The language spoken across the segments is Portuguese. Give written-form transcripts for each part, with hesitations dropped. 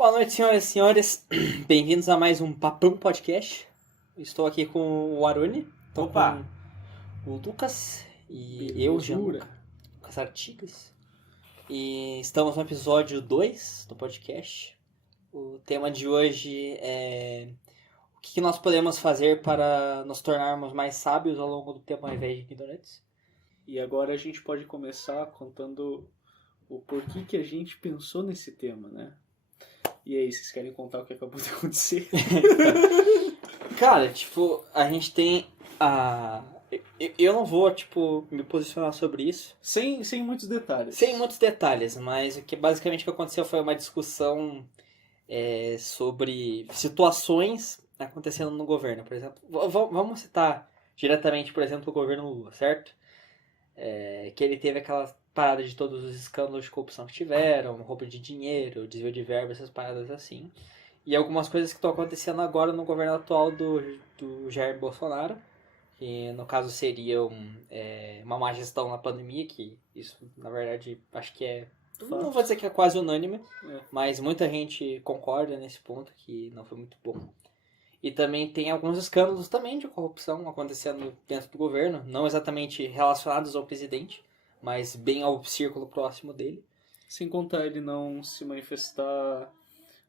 Boa noite, senhoras e senhores. Bem-vindos a mais um Papão Podcast. Estou aqui com o Aruni, estou Opa! com o Lucas e eu, Belezura. Lucas Artigas. E estamos no episódio 2 do podcast. O tema de hoje é o que nós podemos fazer para nos tornarmos mais sábios ao longo do tempo ao invés de ignorantes. E agora a gente pode começar contando o porquê que a gente pensou nesse tema, né? E aí, vocês querem contar o que acabou de acontecer? Cara, a gente tem a... Eu não vou, me posicionar sobre isso. Sem muitos detalhes. Sem muitos detalhes, mas o que basicamente que aconteceu foi uma discussão sobre situações acontecendo no governo. Por exemplo, vamos citar diretamente, por exemplo, o governo Lula, certo? Que ele teve aquela parada de todos os escândalos de corrupção que tiveram, roubo de dinheiro, desvio de verba, essas paradas assim. E algumas coisas que estão acontecendo agora no governo atual do Jair Bolsonaro, que no caso seriam uma má gestão na pandemia, que isso, na verdade, acho que não vou dizer que é quase unânime, mas muita gente concorda nesse ponto, que não foi muito bom. E também tem alguns escândalos também de corrupção acontecendo dentro do governo, não exatamente relacionados ao presidente, mas bem ao círculo próximo dele. Sem contar ele não se manifestar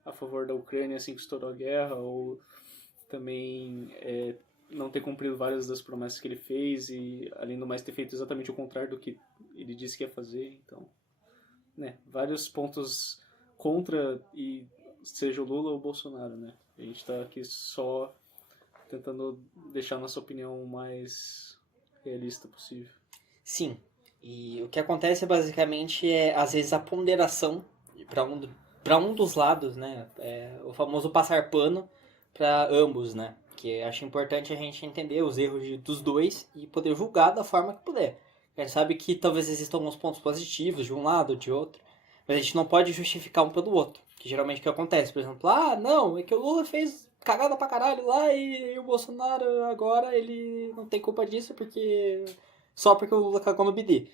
a favor da Ucrânia assim que estourou a guerra, ou também não ter cumprido várias das promessas que ele fez e, além do mais, ter feito exatamente o contrário do que ele disse que ia fazer. Então, vários pontos contra, e seja o Lula ou o Bolsonaro, né? A gente está aqui só tentando deixar nossa opinião o mais realista possível. Sim, e o que acontece basicamente é, às vezes, a ponderação para um dos lados, né? O famoso passar pano para ambos, né? Que acho importante a gente entender os erros dos dois e poder julgar da forma que puder. A gente sabe que talvez existam alguns pontos positivos de um lado ou de outro, mas a gente não pode justificar um pelo outro. Que geralmente é o que acontece, por exemplo, não, é que o Lula fez cagada pra caralho lá e o Bolsonaro agora ele não tem culpa disso só porque o Lula cagou no BD.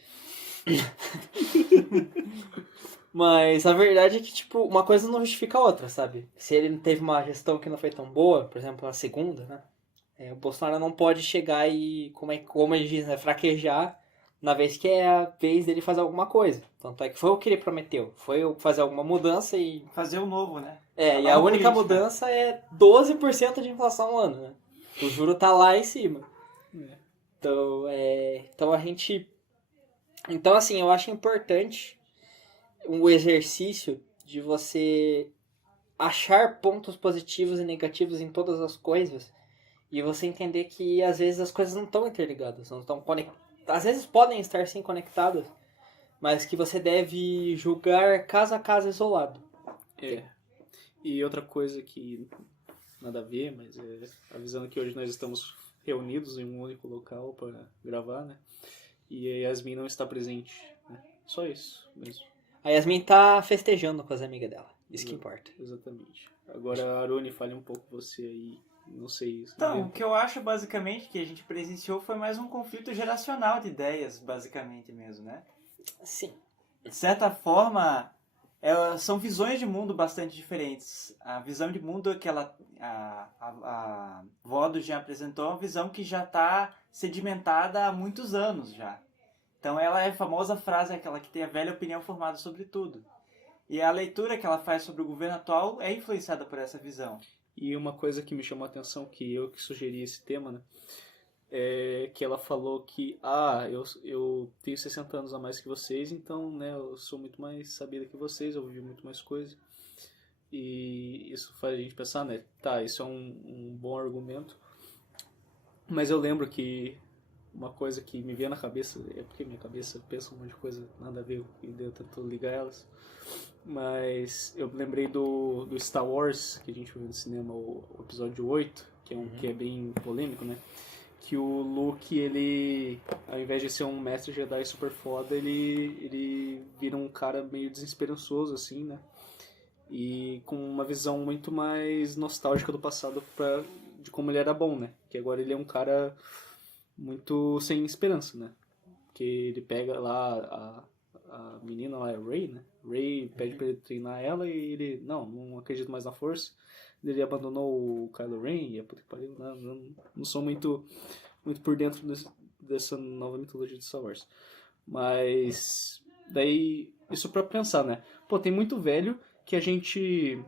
Mas a verdade é que, uma coisa não justifica a outra, sabe? Se ele teve uma gestão que não foi tão boa, por exemplo, a segunda, né? O Bolsonaro não pode chegar e, como ele diz, né, fraquejar na vez que é a vez dele fazer alguma coisa. Tanto é que foi o que ele prometeu. Foi fazer alguma mudança e... Fazer o novo, né? E a única mudança é 12% de inflação no ano, né? O juro tá lá em cima. Então a gente... Então, assim, eu acho importante o exercício de você achar pontos positivos e negativos em todas as coisas e você entender que às vezes as coisas não estão interligadas, não estão conectadas. Às vezes podem estar sim conectadas, mas que você deve julgar caso a caso isolado. E outra coisa que nada a ver, mas avisando que hoje nós estamos reunidos em um único local para gravar, né? E a Yasmin não está presente, né? Só isso mesmo. A Yasmin tá festejando com as amigas dela, isso que importa. Exatamente. Agora, Aruni, fale um pouco você aí, não sei... Então, o que eu acho basicamente que a gente presenciou foi mais um conflito geracional de ideias, basicamente mesmo, né? Sim. De certa forma, são visões de mundo bastante diferentes. A visão de mundo que a vó do Jean apresentou é uma visão que já está sedimentada há muitos anos já. Então ela é a famosa frase, aquela que tem a velha opinião formada sobre tudo. E a leitura que ela faz sobre o governo atual é influenciada por essa visão. E uma coisa que me chamou a atenção, que eu que sugeri esse tema, né? É que ela falou que, eu tenho 60 anos a mais que vocês, então, né, eu sou muito mais sabida que vocês, eu vivi muito mais coisa. E isso faz a gente pensar, né, isso é um bom argumento. Mas eu lembro que uma coisa que me veio na cabeça, é porque minha cabeça pensa um monte de coisa, nada a ver, e eu tento ligar elas. Mas eu lembrei do Star Wars, que a gente viu no cinema, o episódio 8, que é bem polêmico, né? Que o Luke, ele, ao invés de ser um mestre Jedi super foda, ele vira um cara meio desesperançoso, assim, né? E com uma visão muito mais nostálgica do passado de como ele era bom, né? Que agora ele é um cara muito sem esperança, né? Porque ele pega lá a menina lá é Rey, né? Rey pede pra ele treinar ela e ele, não acredito mais na força. Ele abandonou o Kylo Ren e a puta que pariu, não sou muito por dentro dessa nova mitologia de Star Wars. Mas daí, isso pra pensar, né? Pô, tem muito velho que a gente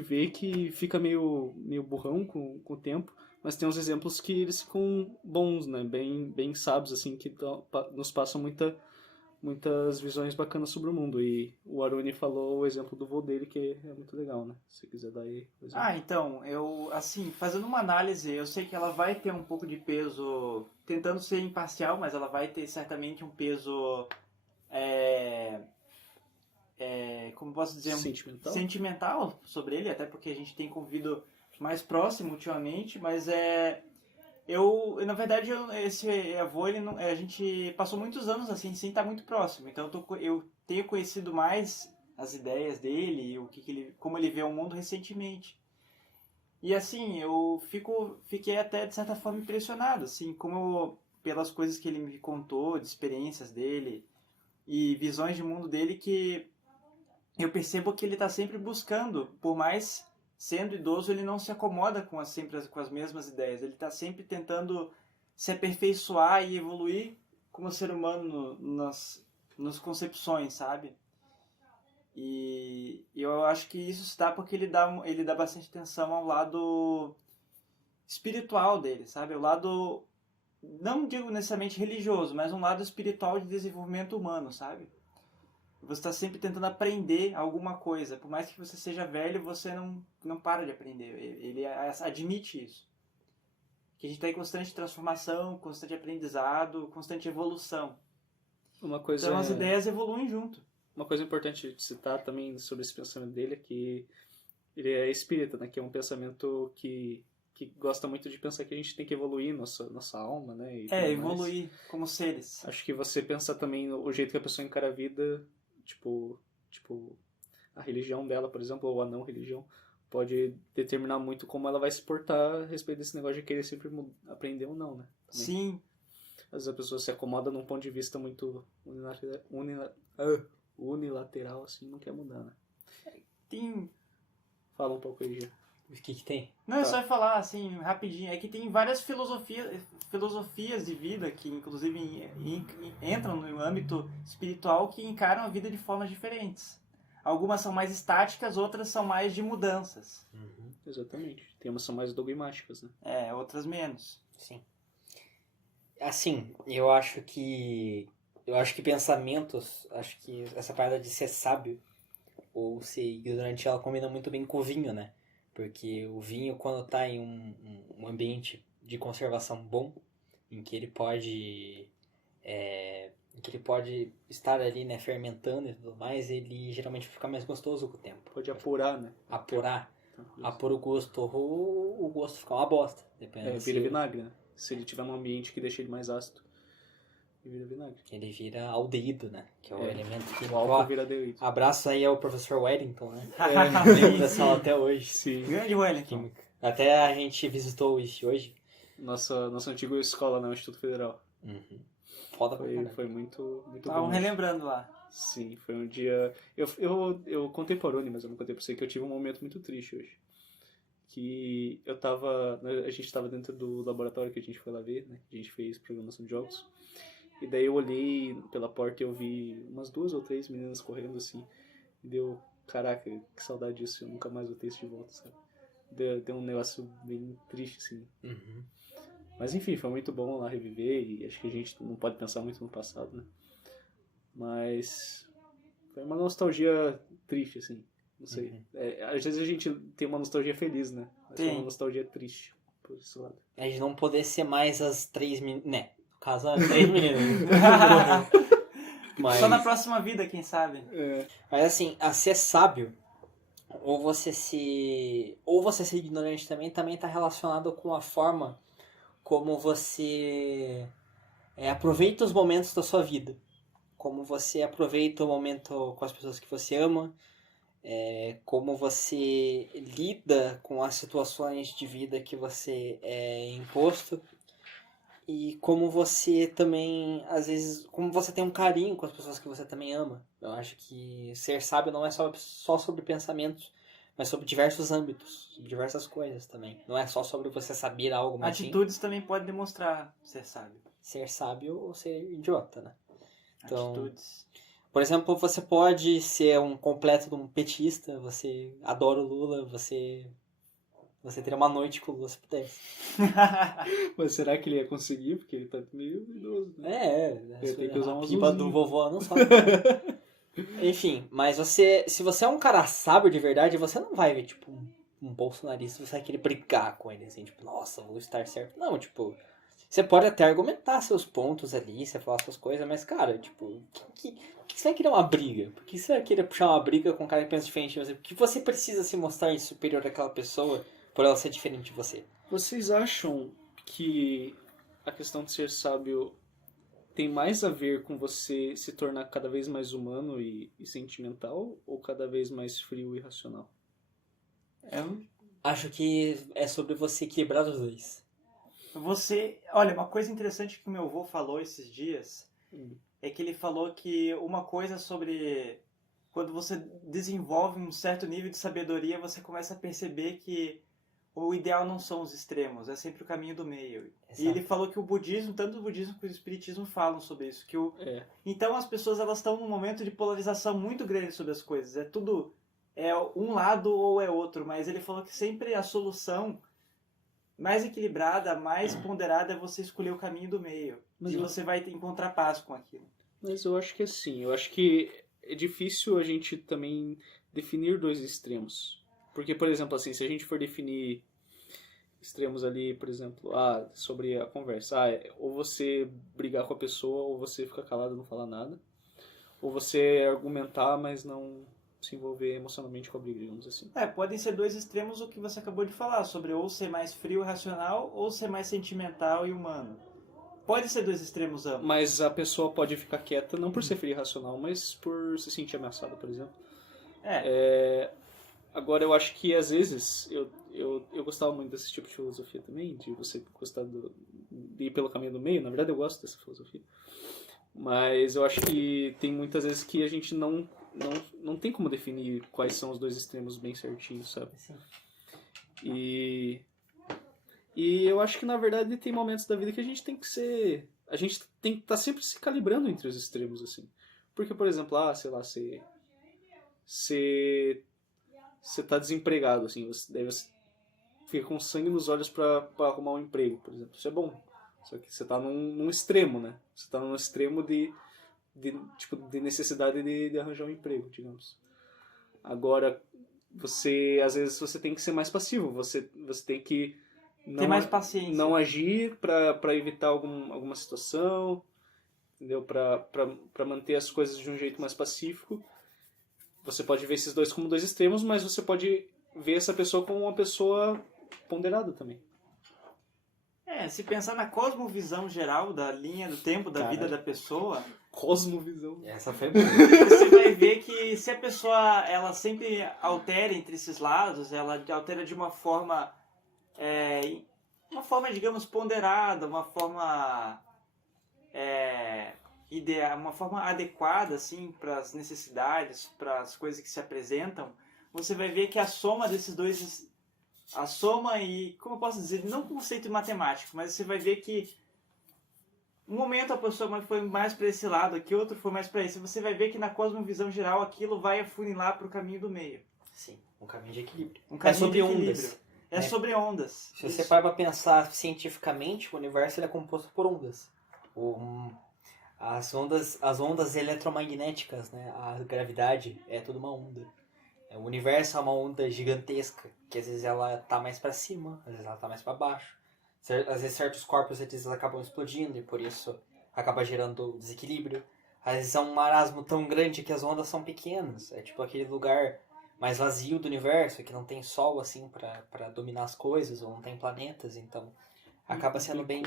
vê que fica meio burrão com o tempo, mas tem uns exemplos que eles ficam bons, né? Bem sábios, assim, que nos passam muitas visões bacanas sobre o mundo. E o Aruni falou o exemplo do vô dele, que é muito legal, né? Se quiser dar aí o exemplo. Então, eu, assim, fazendo uma análise, eu sei que ela vai ter um pouco de peso, tentando ser imparcial, mas ela vai ter certamente um peso, como posso dizer, sentimental sobre ele, até porque a gente tem convivido mais próximo ultimamente, mas na verdade, esse avô, a gente passou muitos anos assim, sem estar muito próximo. Então eu tenho conhecido mais as ideias dele, como ele vê o mundo recentemente. E assim, fiquei até de certa forma impressionado, assim, pelas coisas que ele me contou, de experiências dele e visões de mundo dele, que eu percebo que ele está sempre buscando, por mais sendo idoso, ele não se acomoda sempre com as mesmas ideias. Ele está sempre tentando se aperfeiçoar e evoluir como ser humano nas concepções, sabe? E eu acho que isso se dá porque ele dá bastante atenção ao lado espiritual dele, sabe? O lado, não digo necessariamente religioso, mas um lado espiritual de desenvolvimento humano, sabe? Você está sempre tentando aprender alguma coisa. Por mais que você seja velho, você não para de aprender. Ele admite isso. Que a gente está em constante transformação, constante aprendizado, constante evolução. Então as ideias evoluem junto. Uma coisa importante de citar também sobre esse pensamento dele é que ele é espírita, né? Que é um pensamento que gosta muito de pensar que a gente tem que evoluir nossa alma, né? E evoluir como seres. Acho que você pensar também o jeito que a pessoa encara a vida, tipo a religião dela, por exemplo, ou a não religião, pode determinar muito como ela vai se portar a respeito desse negócio de querer sempre aprender ou não, né? Também. Sim. Às vezes a pessoa se acomoda num ponto de vista muito unilateral, assim, não quer mudar, né? Fala um pouco aí, Gia. O que tem? Não, eu só ia falar, assim, rapidinho. É que tem várias filosofias de vida que, inclusive, entram no âmbito espiritual que encaram a vida de formas diferentes. Algumas são mais estáticas, outras são mais de mudanças. Uhum. Exatamente. Tem umas que são mais dogmáticas, né? Outras menos. Sim. Assim, eu acho que pensamentos, acho que essa parada de ser sábio ou ser ignorante, ela combina muito bem com o vinho, né? Porque o vinho, quando tá em um ambiente de conservação bom, em que ele pode estar ali, né, fermentando e tudo mais, ele geralmente fica mais gostoso com o tempo. Pode apurar, né? Apura o gosto, ou o gosto fica uma bosta. Vira vinagre, né? Se ele tiver num ambiente que deixa ele mais ácido, ele vira vinagre. Ele vira aldeído, né? Que é o elemento que... O álcool vira aldeído. Abraço aí ao professor Wellington, né? Lembro da sala até hoje. Sim. Grande Wellington. Química. Até a gente visitou o IF hoje. Nossa antiga escola, né? O Instituto Federal. Uhum. Foda pra caralho. Foi muito bom. Estavam relembrando lá. Sim, foi um dia... Eu contei para o Rony, mas eu não contei pra você, que eu tive um momento muito triste hoje. Que a gente tava dentro do laboratório que a gente foi lá ver, né? A gente fez programação de jogos. E daí eu olhei pela porta e eu vi umas 2 ou 3 meninas correndo assim. E deu, caraca, que saudade disso, eu nunca mais vou ter isso de volta, sabe? Deu um negócio bem triste, assim. Uhum. Mas enfim, foi muito bom lá reviver e acho que a gente não pode pensar muito no passado, né? Mas foi uma nostalgia triste, assim. Não sei. Uhum. Às vezes a gente tem uma nostalgia feliz, né? Mas é uma nostalgia triste, por esse lado. A gente não poder ser mais as 3 meninas... Né, no caso, as 3 meninas. Mas... Só na próxima vida, quem sabe. Mas assim, a ser sábio, ou você ser ignorante também tá relacionado com a forma como você aproveita os momentos da sua vida. Como você aproveita o momento com as pessoas que você ama, como você lida com as situações de vida que você é imposto. E como você também, às vezes, como você tem um carinho com as pessoas que você também ama. Eu acho que ser sábio não é só sobre pensamentos, mas sobre diversos âmbitos, sobre diversas coisas também. Não é só sobre você saber algo, mas sim Atitudes também podem demonstrar ser sábio. ser sábio ou ser idiota, né? Então, Atitudes. por exemplo, você pode ser um completo de um petista, você adora o Lula, você teria uma noite com o Lula se pudesse. Mas será que ele ia conseguir? Porque ele tá meio idoso, né? Ele tem que usar um a pipa do azulzinho. vovô não sobe. Enfim, mas se você é um cara sábio de verdade, você não vai ver, tipo, um bolsonarista, você vai querer brigar com ele, assim, tipo, nossa, vou estar certo. Não, tipo, você pode até argumentar seus pontos ali, você falar suas coisas, mas, cara, tipo, que você vai querer uma briga? Por que você vai querer puxar uma briga com um cara que pensa diferente de você? Por que você precisa se mostrar superior àquela pessoa por ela ser diferente de você? Vocês acham que a questão de ser sábio tem mais a ver com você se tornar cada vez mais humano e sentimental ou cada vez mais frio e racional? Acho que é sobre você equilibrar os dois. Olha, uma coisa interessante que o meu avô falou esses dias Hum. é que ele falou que uma coisa sobre quando você desenvolve um certo nível de sabedoria, você começa a perceber que o ideal não são os extremos, é sempre o caminho do meio. Exato. E ele falou que o budismo, tanto o budismo quanto o espiritismo falam sobre isso, então as pessoas elas estão num momento de polarização muito grande sobre as coisas, é um lado ou é outro, mas ele falou que sempre a solução mais equilibrada, mais ponderada é você escolher o caminho do meio. Mas e eu- você vai encontrar paz com aquilo. Mas eu acho que assim, eu acho que é difícil a gente também definir dois extremos. Porque, por exemplo, assim, se a gente for definir extremos ali, por exemplo, sobre a conversa, ou você brigar com a pessoa, ou você ficar calado e não falar nada, ou você argumentar, mas não se envolver emocionalmente com a briga, digamos assim. Podem ser dois extremos o que você acabou de falar, sobre ou ser mais frio e racional, ou ser mais sentimental e humano. Pode ser dois extremos ambos. Mas a pessoa pode ficar quieta, não por ser frio e racional, mas por se sentir ameaçada, por exemplo. Agora, eu acho que às vezes, eu gostava muito desse tipo de filosofia também, de você gostar de ir pelo caminho do meio. Na verdade, eu gosto dessa filosofia. Mas eu acho que tem muitas vezes que a gente não tem como definir quais são os dois extremos bem certinhos, sabe? Sim. E eu acho que, na verdade, tem momentos da vida que a gente tem que ser... A gente tem que estar sempre se calibrando entre os extremos, assim. Porque, por exemplo, sei lá, você tá desempregado, assim, você fica com sangue nos olhos pra arrumar um emprego, por exemplo. Isso é bom. Só que você tá num extremo, né? Você tá num extremo de necessidade de arranjar um emprego, digamos. Agora, às vezes você tem que ser mais passivo. Você tem que ter mais paciência. Não agir pra evitar alguma situação, entendeu? Pra manter as coisas de um jeito mais pacífico. Você pode ver esses dois como dois extremos, mas você pode ver essa pessoa como uma pessoa ponderada também. Se pensar na cosmovisão geral da linha do tempo da vida da pessoa, Cosmovisão. Essa foi boa. você vai ver que se a pessoa ela sempre altera entre esses lados, ela altera de uma forma digamos ponderada, uma forma uma forma adequada assim para as necessidades, para as coisas que se apresentam, você vai ver que a soma desses dois, a soma e, como eu posso dizer, não conceito matemático, mas você vai ver que um momento a pessoa foi mais para esse lado, aqui outro foi mais para esse. Você vai ver que na cosmovisão geral aquilo vai afunilar para o caminho do meio. Sim, um caminho de equilíbrio. Um caminho sobre de ondas. equilíbrio. É sobre ondas. Se você para pra pensar cientificamente, o universo ele é composto por ondas. As ondas eletromagnéticas, né? A gravidade é tudo uma onda. O universo é uma onda gigantesca, que às vezes ela tá mais para cima, às vezes ela tá mais para baixo. Às vezes certos corpos eles acabam explodindo e por isso acaba gerando desequilíbrio. Às vezes é um marasmo tão grande que as ondas são pequenas. É tipo aquele lugar mais vazio do universo, que não tem sol assim para dominar as coisas, ou não tem planetas, então acaba sendo bem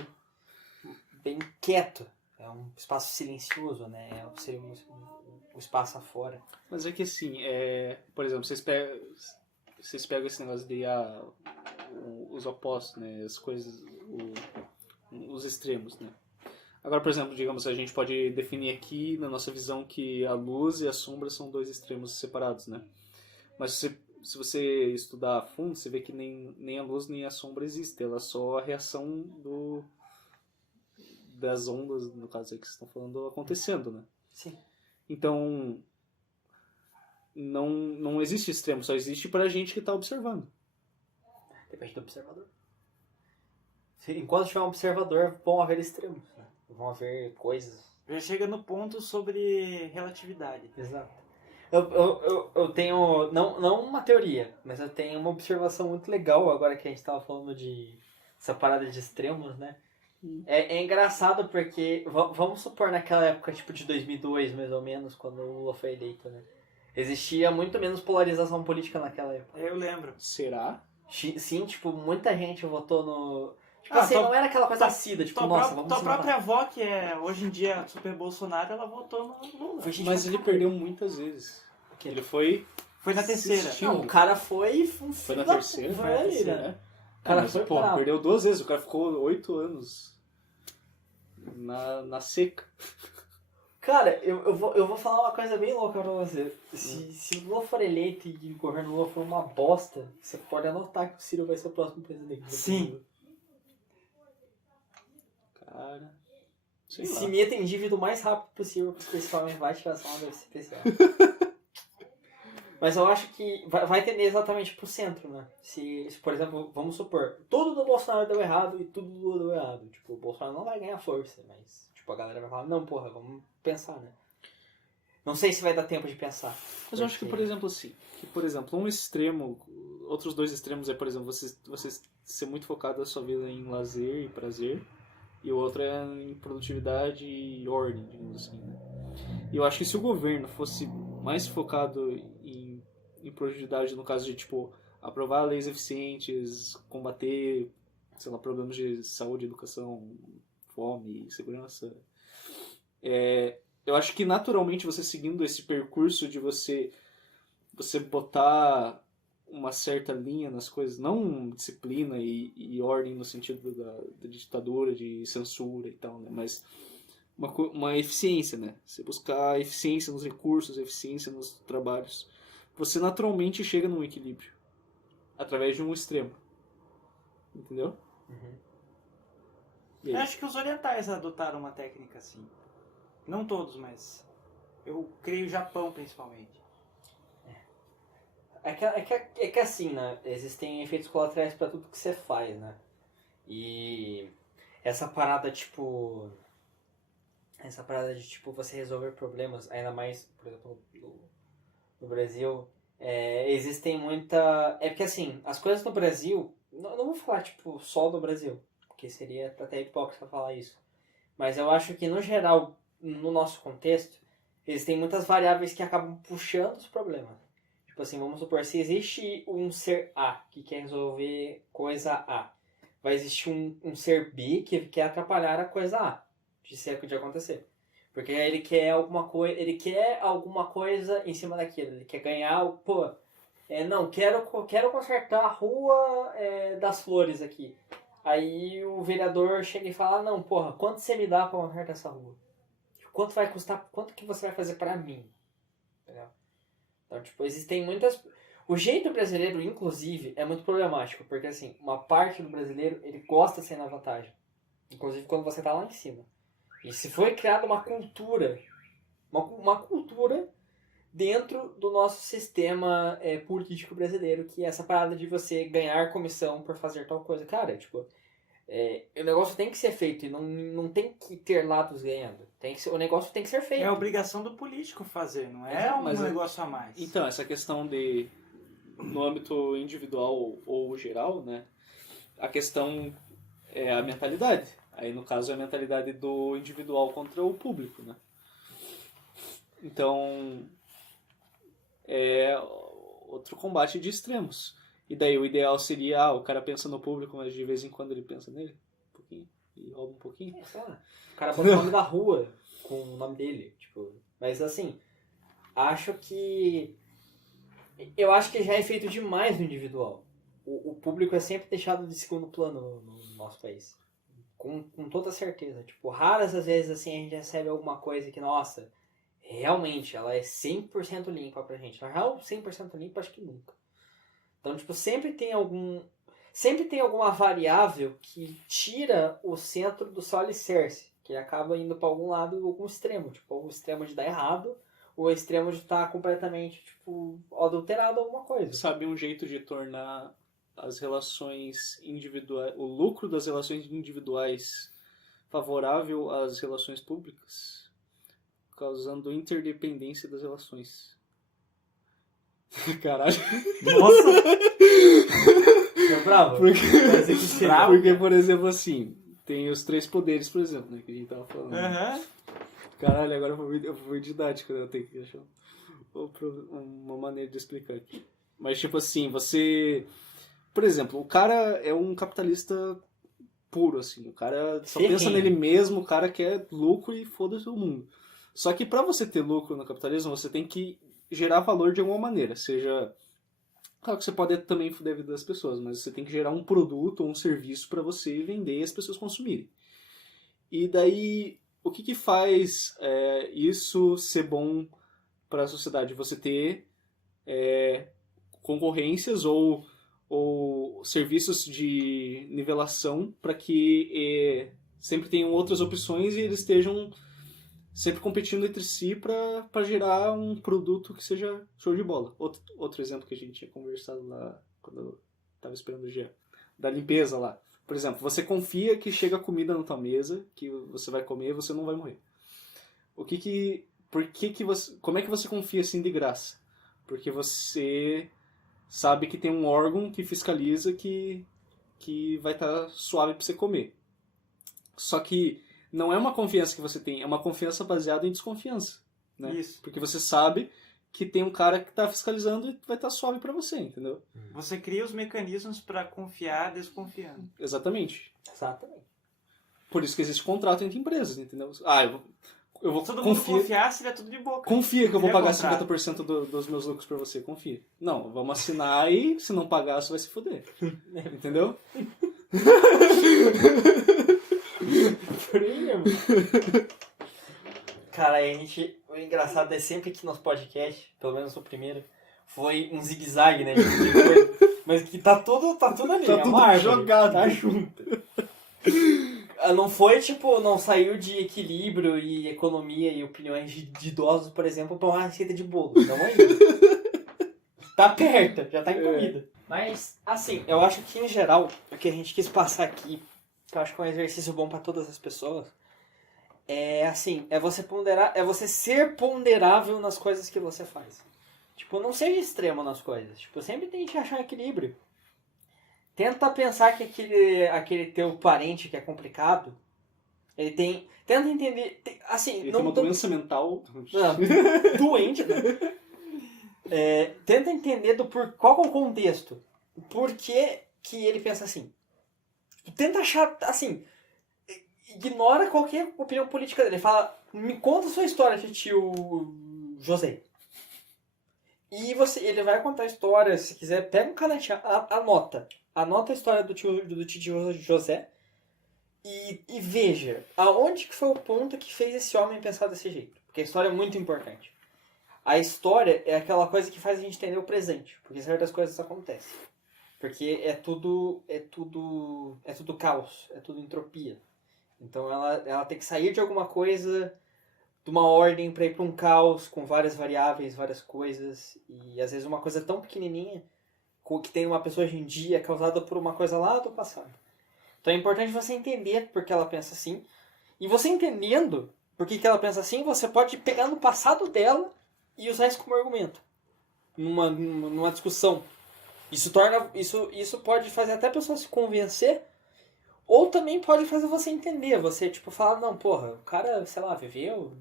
quieto. É um espaço silencioso, né? É o espaço afora. Mas é que assim, por exemplo, vocês pegam esse negócio de os opostos, né? As coisas, os extremos, né? Agora, por exemplo, digamos, a gente pode definir aqui, na nossa visão, que a luz e a sombra são dois extremos separados, né? Mas se você estudar a fundo, você vê que nem a luz nem a sombra existem. Ela é só a reação das ondas, no caso aí que vocês estão falando, acontecendo, né? Sim. Então, não existe extremo, só existe pra gente que tá observando. Depende do observador. Enquanto tiver um observador, vão haver extremos, né? Vão haver coisas. Já chega no ponto sobre relatividade. Exato. Eu tenho, não uma teoria, mas eu tenho uma observação muito legal agora que a gente estava falando de essa parada de extremos, né? É engraçado porque, vamos supor naquela época, tipo de 2002, mais ou menos, quando o Lula foi eleito, né? Existia muito menos polarização política naquela época. Eu lembro. Será? Sim, tipo, muita gente votou no... Tipo Ah, assim, não era aquela coisa ácida, tipo, nossa, vamos tua se própria matar. avó, que é hoje em dia super Bolsonaro, ela votou no Lula. Foi gente Mas pra ele caralho. perdeu muitas vezes. quê? Ele foi Foi na terceira. Assistiu. Não, o cara foi... Foi na terceira? Foi na terceira. né? O cara Mas, foi pô, bravo. perdeu 2 vezes. O cara ficou 8 anos na seca. Cara, eu vou falar uma coisa bem louca pra você. Se o Lula for eleito e o governo Lula for uma bosta, você pode anotar que o Ciro vai ser o próximo presidente. Sim. Cara, sei Se lá. meta em dívida o mais rápido possível, porque esse homem vai tirar só uma deve especial. Mas eu acho que vai tender exatamente pro centro, né? Se, por exemplo, vamos supor, tudo do Bolsonaro deu errado e tudo do Lula deu errado. Tipo, o Bolsonaro não vai ganhar força, mas tipo, a galera vai falar, não, porra, vamos pensar, né? Não sei se vai dar tempo de pensar. Mas eu acho que, por exemplo, assim, um extremo, outros 2 extremos é, por exemplo, você ser muito focado na sua vida em lazer e prazer, e o outro é em produtividade e ordem, digamos assim, né? E eu acho que se o governo fosse mais focado em produtividade, no caso de, tipo, aprovar leis eficientes, combater, sei lá, problemas de saúde, educação, fome, segurança, eu acho que naturalmente você seguindo esse percurso de você botar uma certa linha nas coisas, não disciplina e ordem no sentido da ditadura, de censura e tal, né? Mas uma eficiência, né? Você buscar eficiência nos recursos, eficiência nos trabalhos, você naturalmente chega num equilíbrio através de um extremo, entendeu? Uhum. E aí? Eu acho que os orientais adotaram uma técnica assim. Não todos, mas eu creio o Japão principalmente. É que assim, né? Existem efeitos colaterais pra tudo que você faz, né? E essa parada, tipo... Essa parada de, tipo, você resolver problemas, ainda mais, por exemplo, no Brasil, existem muita... É porque, assim, as coisas no Brasil... Não vou falar, tipo, só do Brasil, porque seria até hipócrita falar isso. Mas eu acho que, no geral, no nosso contexto, existem muitas variáveis que acabam puxando os problemas. Tipo assim, vamos supor, se existe um ser A que quer resolver coisa A, vai existir um ser B que quer atrapalhar a coisa A, de acontecer. Porque ele quer alguma coisa em cima daquilo, ele quer ganhar, pô, não, quero consertar a rua das flores aqui. Aí o vereador chega e fala, não, porra, quanto você me dá pra consertar essa rua? Quanto vai custar, quanto que você vai fazer pra mim? Entendeu? Então, tipo, existem muitas... O jeito brasileiro, inclusive, é muito problemático, porque, assim, uma parte do brasileiro, ele gosta de ser na vantagem. Inclusive quando você tá lá em cima. E se foi criada uma cultura, uma cultura dentro do nosso sistema político brasileiro, que é essa parada de você ganhar comissão por fazer tal coisa. Cara, tipo, o negócio tem que ser feito e não tem que ter lados ganhando. O negócio tem que ser feito. É a obrigação do político fazer, não é Exato, um negócio a mais. Então, essa questão de, no âmbito individual ou geral, né? A questão é a mentalidade. Aí, no caso, é a mentalidade do individual contra o público, né? Então, é outro combate de extremos. E daí o ideal seria, o cara pensa no público, mas de vez em quando ele pensa nele, um pouquinho, e rouba um pouquinho. Sei lá. O cara bota o nome da rua com o nome dele, tipo... Mas, assim, eu acho que já é feito demais no individual. O público é sempre deixado de segundo plano no nosso país. com toda certeza. Tipo, raras às vezes assim a gente recebe alguma coisa que, nossa, realmente ela é 100% limpa pra gente. Na real, 100% limpa acho que nunca. Então, tipo, sempre tem alguma variável que tira o centro do seu alicerce, que acaba indo pra algum lado, algum extremo. Tipo, o extremo de dar errado, ou o extremo de estar completamente, tipo, adulterado alguma coisa. Sabe um jeito de tornar as relações individuais, o lucro das relações individuais favorável às relações públicas, causando interdependência das relações. Caralho. Nossa! Tô bravo? Porque, por exemplo, assim, tem os 3 poderes, por exemplo, né, que a gente tava falando. Aham. Caralho, agora eu fui didático, né? Eu tenho que achar uma maneira de explicar aqui. Mas, tipo assim, você... Por exemplo, o cara é um capitalista puro, assim. O cara só pensa nele mesmo, o cara quer lucro e foda-se o mundo. Só que pra você ter lucro no capitalismo, você tem que gerar valor de alguma maneira. Seja... Claro que você pode também fuder a vida das pessoas, mas você tem que gerar um produto ou um serviço pra você vender e as pessoas consumirem. E daí, o que faz isso ser bom para a sociedade? Você ter concorrências ou serviços de nivelação para que sempre tenham outras opções e eles estejam sempre competindo entre si para gerar um produto que seja show de bola. Outro exemplo que a gente tinha conversado lá quando eu estava esperando o dia, da limpeza lá. Por exemplo, você confia que chega comida na tua mesa, que você vai comer e você não vai morrer. Como é que você confia assim de graça? Porque você sabe que tem um órgão que fiscaliza que vai estar suave para você comer. Só que não é uma confiança que você tem, é uma confiança baseada em desconfiança. Né? Isso. Porque você sabe que tem um cara que está fiscalizando e vai estar suave para você, entendeu? Você cria os mecanismos para confiar desconfiando. Exatamente. Exatamente. Por isso que existe contrato entre empresas, entendeu? Ah, eu vou Todo mundo confiar, seria tudo de boca. Confia que eu vou pagar contrato. 50% dos meus lucros pra você, confia. Não, vamos assinar e se não pagar, você vai se fuder. Entendeu? Cara, o engraçado é sempre que nosso podcast, pelo menos o primeiro, foi um zigue-zague, né? Mas que tá tudo ali, Tá é tudo uma árvore, jogado. tá junto. Não foi, tipo, não saiu de equilíbrio e economia e opiniões de idosos, por exemplo, pra uma receita de bolo. Então aí. Tá perto, já tá em comida. Mas, assim, eu acho que em geral, o que a gente quis passar aqui, que eu acho que é um exercício bom pra todas as pessoas, é você ser ponderável nas coisas que você faz. Tipo, não seja extremo nas coisas. Tipo, sempre tente achar um equilíbrio. Tenta pensar que aquele teu parente que é complicado, ele tem... Tenta entender... Assim, Ele não tem uma doença mental. Não, doente, né? Tenta entender qual que é o contexto. Por que ele pensa assim. Tenta achar, assim... Ignora qualquer opinião política dele. Ele fala, me conta a sua história, tio José. E ele vai contar a história, se quiser, pega um canetinho, anota. Anota a história do tio José e veja aonde que foi o ponto que fez esse homem pensar desse jeito. Porque a história é muito importante. A história é aquela coisa que faz a gente entender o presente. Porque certas coisas acontecem. Porque é tudo caos, é tudo entropia. Então ela tem que sair de alguma coisa, de uma ordem para ir para um caos com várias variáveis, várias coisas. E às vezes uma coisa tão pequenininha que tem uma pessoa hoje em dia é causada por uma coisa lá do passado. Então é importante você entender por que ela pensa assim. E você entendendo por que ela pensa assim, você pode pegar no passado dela e usar isso como argumento. Numa discussão. Isso pode fazer até a pessoa se convencer. Ou também pode fazer você entender. Você, tipo, falar, não, porra, o cara, sei lá, viveu...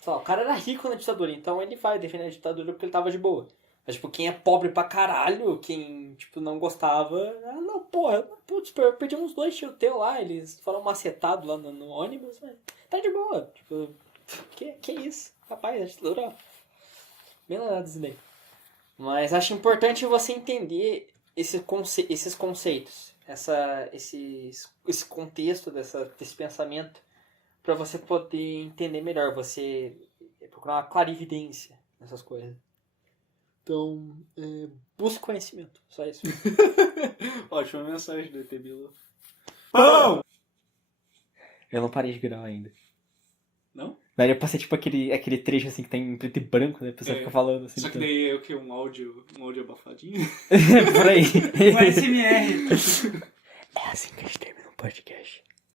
Sei lá, o cara era rico na ditadura, então ele vai defender a ditadura porque ele tava de boa. Mas, tipo, quem é pobre pra caralho, quem, tipo, não gostava... não, porra, putz, perdi uns 2 tios teus lá, eles foram macetados lá no ônibus, mas tá de boa. Tipo, que isso? Rapaz, a ditadura... Bem nada disso daí. Mas acho importante você entender esses conceitos. esse contexto desse pensamento para você poder entender melhor, você procurar uma clarividência nessas coisas. Então, busque conhecimento, só isso. Ótima mensagem do ET Bilu. Pão! Eu não parei de gravar ainda. Não? Daí eu passei tipo aquele trecho assim que tem em preto e branco, né? A pessoa fica falando assim. Só que daí é o que? Um áudio abafadinho? Por aí. Um SMR. É assim que a gente termina um podcast.